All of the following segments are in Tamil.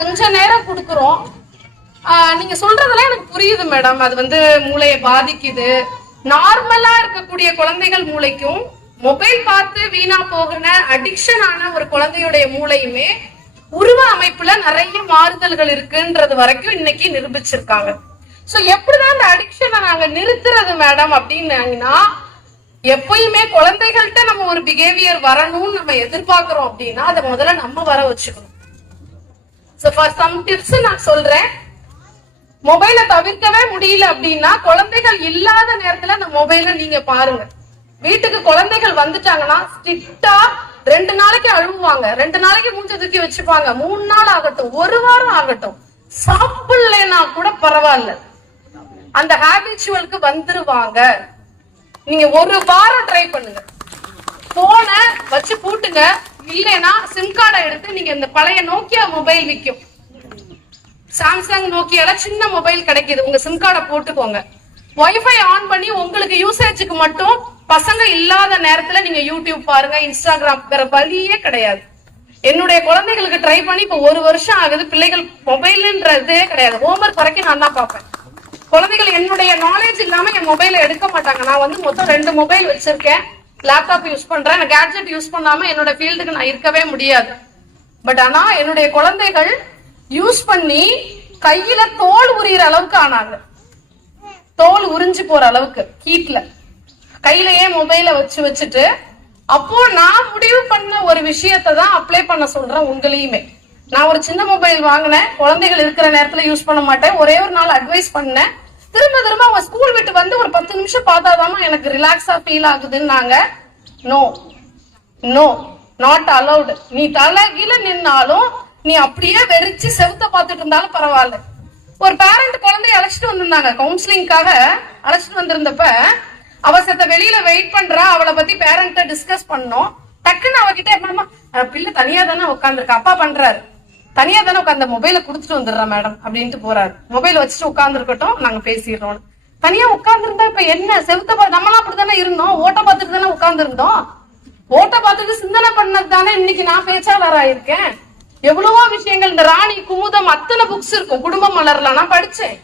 கொஞ்ச நேரம் கொடுக்குறோம். நீங்க சொல்றதெல்லாம் எனக்கு புரியுது மேடம். அது மூளையை பாதிக்குது. நார்மலா இருக்கக்கூடிய குழந்தைகள் மூளைக்கும் மொபைல் பார்த்து வீணா போகிற அடிக்ஷன் ஆன ஒரு குழந்தையுடைய மூளையுமே உருவ அமைப்புல நிறைய மாறுதல்கள் இருக்குன்றது வரைக்கும் இன்னைக்கு நிரூபிச்சிருக்காங்க. சோ எப்படிதான் அந்த அடிக்ஷனை நாங்க நிறுத்துறது மேடம் அப்படின்னா, எப்பயுமே குழந்தைகள்கிட்ட நம்ம ஒரு பிஹேவியர் வரணும்னு நம்ம எதிர்பார்க்கிறோம் அப்படின்னா அதை முதல்ல நம்ம வர வச்சுக்கணும். சோ ஃபார் சம் டிப்ஸ் நான் சொல்றேன். மொபைலை தவிர்க்கவே முடியல அப்படின்னா குழந்தைகள் இல்லாத நேரத்துல அந்த மொபைலை நீங்க பாருங்க. வீட்டுக்கு குழந்தைகள் வந்துட்டாங்கன்னா ஸ்ட்ரிக்டா 2 நாளைக்கு அழுவாங்க, 2 நாளைக்கு மூஞ்ச தூக்கி வச்சுப்பாங்க, 3 நாள் ஆகட்டும், 1 வாரம் ஆகட்டும், சாப்பிடலன்னா கூட பரவாயில்ல, அந்த ஹாபிச்சுவலுக்கு வந்துருவாங்க. நீங்க 1 வாரம் ட்ரை பண்ணுங்க. போன வச்சு பூட்டுங்க. இல்லைன்னா சிம் கார்டை எடுத்து நீங்க இந்த பழைய நோக்கியா மொபைல் விற்கும், சாம்சங் நோக்கியால சின்ன மொபைல் கிடைக்குது, உங்க சிம் கார்டை போட்டுக்கோங்க. வைஃபை ஆன் பண்ணி உங்களுக்கு யூசேஜுக்கு மட்டும் பசங்க இல்லாத நேரத்துல நீங்க யூடியூப் பாருங்க, இன்ஸ்டாகிராம், வேற வழியே கிடையாது. என்னுடைய குழந்தைகளுக்கு ட்ரை பண்ணி இப்ப 1 வருஷம் ஆகுது. பிள்ளைகள் மொபைல்ன்றதே கிடையாது. ஹோம்ஒர்க் வரைக்கும் நான் தான் பார்ப்பேன். குழந்தைகள் என்னுடைய நாலேஜ் இல்லாம என் மொபைல எடுக்க மாட்டாங்க. நான் மொத்தம் 2 மொபைல் வச்சிருக்கேன், லேப்டாப் யூஸ் பண்றேன். கேட்ஜெட் யூஸ் பண்ணாம என்னோட ஃபீல்டுக்கு நான் இருக்கவே முடியாது. பட் ஆனா என்னுடைய குழந்தைகள் யூஸ் பண்ணி கையில தோல் உரியிற அளவுக்கு ஆனாங்க. தோல் உறிஞ்சு போற அளவுக்கு ஹீட்ல கையிலயே மொபைல வச்சுட்டு, அப்போ நான் முடிவு பண்ண ஒரு விஷயத்தை தான் அப்ளை பண்ண சொல்றேன் உங்களையுமே. நான் ஒரு சின்ன மொபைல் வாங்கினேன், குழந்தைகள் இருக்கிற நேரத்துல யூஸ் பண்ண மாட்டேன். ஒரே ஒரு நாள் அட்வைஸ் பண்ணேன். திரும்ப அவங்க ஸ்கூல் விட்டு வந்து ஒரு 10 நிமிஷம் பார்த்தாதாமா எனக்கு ரிலாக்ஸா ஃபீல் ஆகுதுன்னாங்க. No no, not allowed. நீ தலைகீழ நின்னாலும், நீ அப்படியே வெறிச்சு செவுத்த பார்த்துட்டு இருந்தாலும் பரவாயில்ல. ஒரு பேரண்ட் குழந்தைய அழைச்சிட்டு வந்திருந்தாங்க, கவுன்சிலிங்காக அழைச்சிட்டு வந்திருந்தப்ப அவசரத்தை வெளியில வெயிட் பண்றா. அவளை பத்தி பேரண்ட்ட டிஸ்கஸ் பண்ணோம். டக்குன்னு அவகிட்ட என்னமா, பிள்ளை தனியா தானே உட்காந்துருக்கா, அப்பா பண்றாரு, தனியா தானே உட்காந்து மொபைல குடுத்துட்டு வந்துடுறேன் மேடம் அப்படின்ட்டு போறாரு. மொபைல் வச்சுட்டு உட்கார்ந்து இருக்கட்டும், நாங்க பேசிடுறோம். தனியா உட்கார்ந்து இருந்தா இப்ப என்ன, செவுத்த நம்மளாம் அப்படித்தானே இருந்தோம், ஓட்ட பார்த்துட்டு தானே உட்கார்ந்து இருந்தோம். ஓட்ட பார்த்துட்டு சிந்தனை பண்ணது தானே இன்னைக்கு நான் பேச்சாளரா இருக்கேன். எவ்வளவோ விஷயங்கள், இந்த ராணி குமுதம் அத்தனை புக்ஸ் இருக்கும், குடும்ப மலர்ல நான் படிச்சேன்.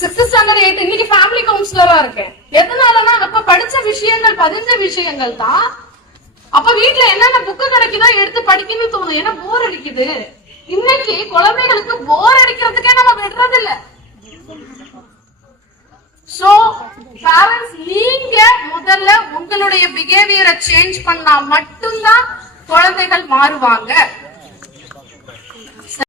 6th ஸ்டாண்டர்ட் 8th இன்னைக்கு ஃபேமிலி கவுன்சிலரா இருக்கேன். எதனாலனா அப்ப படிச்ச விஷயங்கள், பதிஞ்ச விஷயங்கள் தான். அப்ப வீட்டுல என்னென்ன புக்கு கிடைக்குதோ எடுத்து படிக்கணும்னு தோணும். ஏன்னா போர் அடிக்குது. இன்னைக்கு குழந்தைகளுக்கு போர் அடிக்கிறதுக்கே நம்ம விடுறது இல்ல. சோ பேரண்ட்ஸ், நீங்க முதல்ல உங்களுடைய பிஹேவியரை சேஞ்ச் பண்ணா மட்டும்தான் குழந்தைகள் மாறுவாங்க.